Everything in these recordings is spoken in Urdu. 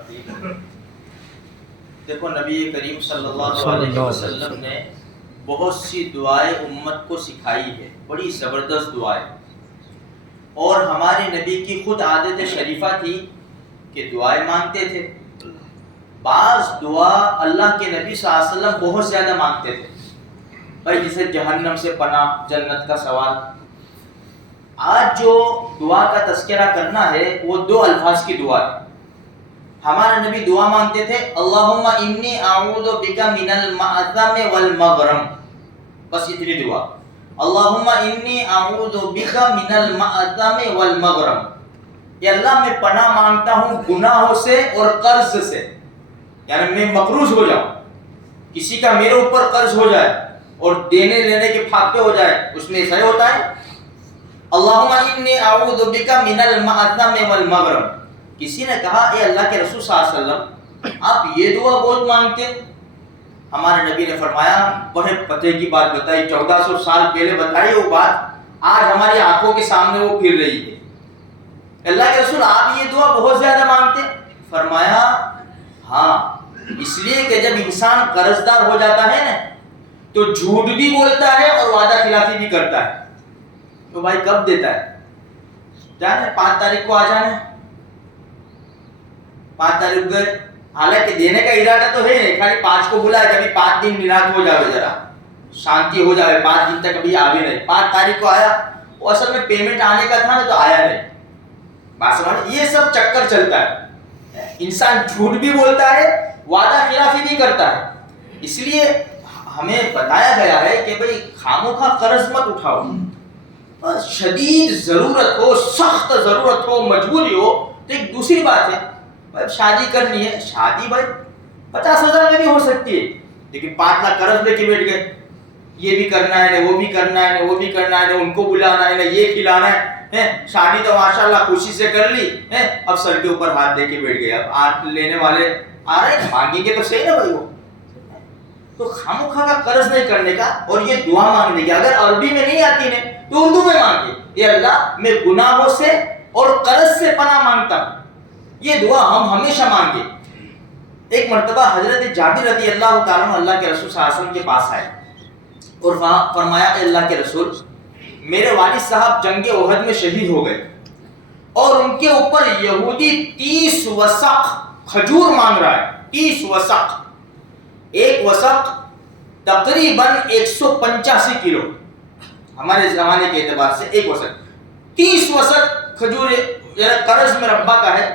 الرحیم۔ دیکھو نبی کریم صلی اللہ علیہ وسلم نے بہت سی دعائیں امت کو سکھائی ہے، بڑی زبردست دعائیں، اور ہمارے نبی کی خود عادت شریفہ تھی کہ دعائیں مانگتے تھے۔ بعض دعا اللہ کے نبی صلی اللہ علیہ وسلم بہت زیادہ مانگتے تھے، بھائی جسے جہنم سے پناہ، جنت کا سوال۔ آج جو دعا کا تذکرہ کرنا ہے وہ دو الفاظ کی دعا ہے۔ ہمارا نبی دعا مانگتے تھے اللہم انی اعوذ بک من المأثم والمغرم، بس اتنی دعا، اللہم انی اعوذ بک من المأثم والمغرم، یا اللہ میں پناہ مانگتا ہوں گناہوں سے اور قرض سے، یعنی میں مقروض ہو جاؤں، کسی کا میرے اوپر قرض ہو جائے اور دینے لینے کے پھاپے ہو جائے، اس میں ایسا ہی ہوتا ہے۔ اللہم انی اعوذ بک من المأثم والمغرم۔ کسی نے کہا اے اللہ کے رسول صلی اللہ علیہ وسلم آپ یہ دعا بہت مانگتے، ہمارے نبی نے فرمایا بڑے پتے کی بات بتائی، 1400 سال پہلے بتائی وہ بات، آج ہماری آنکھوں کے سامنے وہ پھر رہی ہے۔ اللہ کے رسول آپ یہ دعا بہت زیادہ مانگتے؟ فرمایا ہاں، اس لیے کہ جب انسان قرض دار ہو جاتا ہے نا تو جھوٹ بھی بولتا ہے اور وعدہ خلافی بھی کرتا ہے، تو بھائی کب دیتا ہے؟ جانے 5 تاریخ کو آ جانا، 5 تاریخ گئے، حالانکہ دینے کا ارادہ تو ہے نہیں، خالی 5 کو بلا ہے، کبھی 5 دن میلاد ہو جاوے، ذرا شانتی ہو جاوے، 5 دن تک کبھی آوے نہیں، 5 تاریخ کو آیا، وہ اصل میں پیمنٹ آنے کا تھا نا تو آیا نہیں، بات سمجھ۔ یہ سب چکر چلتا ہے، انسان جھوٹ بھی بولتا ہے، وعدہ خلافی بھی کرتا ہے۔ اس لیے ہمیں بتایا گیا ہے کہ بھئی خاموخواہ قرض مت اٹھاؤ، شدید ضرورت ہو، سخت ضرورت ہو، مجبوری ہو تو ایک دوسری بات ہے، بھائی شادی کرنی ہے، شادی بھائی 50,000 میں بھی ہو سکتی ہے، لیکن 5 لاکھ قرض لے کے بیٹھ گئے، یہ بھی کرنا ہے، وہ بھی کرنا ہے، وہ بھی کرنا ہے، ان کو بلانا ہے، یہ کھلانا ہے، شادی تو ماشاءاللہ خوشی سے کر لی، اب سر کے اوپر ہاتھ دے کے بیٹھ گئے، اب ہاتھ لینے والے آ رہے ہیں، مانگیں گے تو صحیح نا بھائی وہ۔ تو خاموخواہ کا قرض نہیں کرنے کا، اور یہ دعا مانگنے کی، اگر عربی میں نہیں آتی ہے تو اردو میں مانگے، اے اللہ میں گناہوں سے اور قرض سے پناہ مانگتا ہوں، یہ دعا ہم ہمیشہ مانگے۔ ایک مرتبہ حضرت جابر رضی اللہ تعالیٰ عنہ اللہ کے رسول صلی اللہ علیہ وسلم کے پاس آئے اور فرمایا اے اللہ کے رسول، میرے والد صاحب جنگ احد میں شہید ہو گئے اور ان کے اوپر یہودی 30 وسق کھجور مانگ رہا ہے، 30 وسق، ایک وسق تقریباً 185 کلو، ہمارے زمانے کے اعتبار سے ایک وسق، 30 وسق کھجور قرض میرے ابا کا ہے،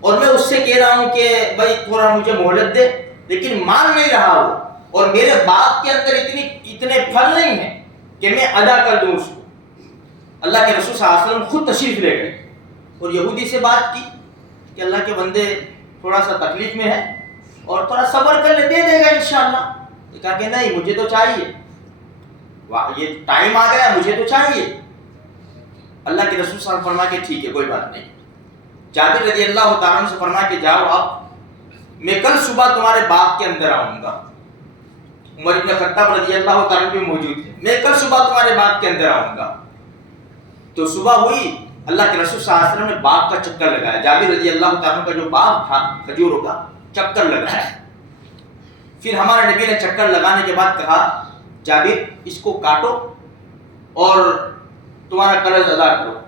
اور میں اس سے کہہ رہا ہوں کہ بھائی تھوڑا مجھے مہلت دے، لیکن مان نہیں رہا وہ، اور میرے باغ کے اندر اتنے پھل نہیں ہیں کہ میں ادا کر دوں اس کو۔ اللہ کے رسول صلی اللہ علیہ وسلم خود تشریف لے گئے اور یہودی سے بات کی کہ اللہ کے بندے تھوڑا سا تکلیف میں ہے اور تھوڑا صبر کر لے، دے دے گا انشاءاللہ۔ کہا کہ نہیں مجھے تو چاہیے، یہ ٹائم آ گیا، مجھے تو چاہیے۔ اللہ کے رسول صلی اللہ علیہ وسلم فرمایا کہ ٹھیک ہے کوئی بات نہیں۔ جابر رضی اللہ تعالیٰ عنہ سے فرمایا کہ جاؤ اب، میں کل صبح تمہارے باغ کے اندر آؤں گا۔ عمر بن خطاب رضی اللہ تعالیٰ عنہ بھی موجود تھے، میں کل صبح تمہارے باغ کے اندر آؤں گا۔ تو صبح ہوئی، اللہ کے رسول صلی اللہ علیہ وسلم نے باغ کا چکر لگایا، جابر رضی اللہ تعالیٰ عنہ کا جو باغ تھا کھجوروں کا، چکر لگایا۔ پھر ہمارے نبی نے چکر لگانے کے بعد کہا جابر اس کو کاٹو اور تمہارا قرض ادا کرو۔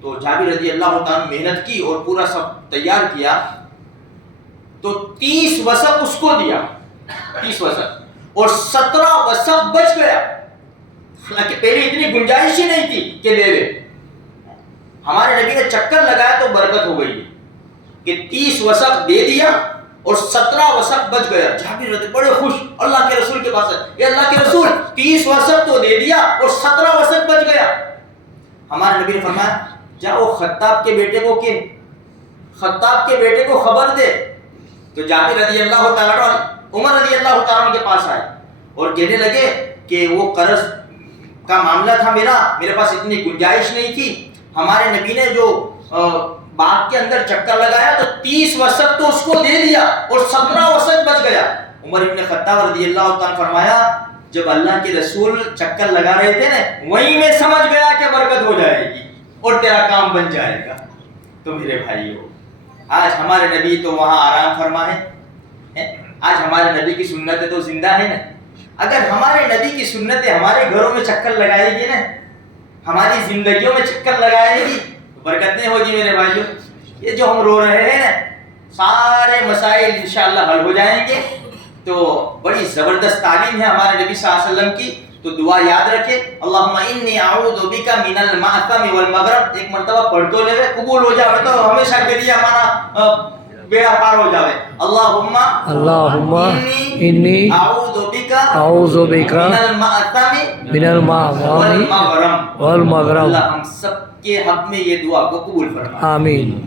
تو جابر رضی اللہ تعالیٰ نے محنت کی اور پورا سب تیار کیا، تو 30 وسق اس کو دیا، 30 وسق، اور 17 وسق بچ گیا، حالانکہ پہلے اتنی گنجائش ہی نہیں تھی کہ دے دے۔ ہمارے نبی نے چکر لگایا تو برکت ہو گئی کہ 30 وسق دے دیا اور 17 وسق بچ گیا۔ جابر رضی بڑے خوش، اللہ کے رسول کے پاس ہے، اے اللہ کے رسول 30 وسق تو دے دیا اور 17 وسق بچ گیا۔ ہمارے نبی نے فرمایا جاؤ خطاب کے بیٹے کو کہ خطاب کے بیٹے کو خبر دے۔ تو جابر رضی اللہ تعالیٰ عنہ عمر رضی اللہ تعالیٰ عنہ کے پاس آئے اور کہنے لگے کہ وہ قرض کا معاملہ تھا، میرے پاس اتنی گنجائش نہیں تھی، ہمارے نبی نے جو باغ کے اندر چکر لگایا تو 30 وسق تو اس کو دے دیا اور 17 وسق بچ گیا۔ عمر بن خطاب رضی اللہ تعالیٰ فرمایا جب اللہ کے رسول چکر لگا رہے تھے نا وہیں میں سمجھ گیا کہ برکت ہو جائے گی اور تیرا کام بن جائے گا۔ تو میرے بھائیو آج ہمارے نبی تو وہاں آرام فرما ہے، آج ہمارے نبی کی سنتیں تو زندہ ہے نا. اگر ہمارے نبی کی سنتیں ہمارے گھروں میں چکر لگائے گی نا، ہماری زندگیوں میں چکر لگائے گی تو برکت نہیں ہوگی میرے بھائیوں. یہ جو ہم رو رہے ہیں نا سارے مسائل انشاءاللہ حل ہو جائیں گے. تو بڑی زبردست تعلیم ہے ہمارے نبی صلی اللہ علیہ وسلم کی. تو دعا یاد رکھے، اللہم انی اعوذ بک من المعثم والمغرم. ایک مرتبہ پڑھ تو لے قبول ہو جاوے تو ہمیشہ کے لیے ہمارا بیڑا پار ہو جاوے. اللہم انی اعوذ بک اعوذ بک من المعثم من المعثم والمغرم. والمغرم. اللہ ہم سب کے حق میں یہ دعا کو قبول فرما. آمین.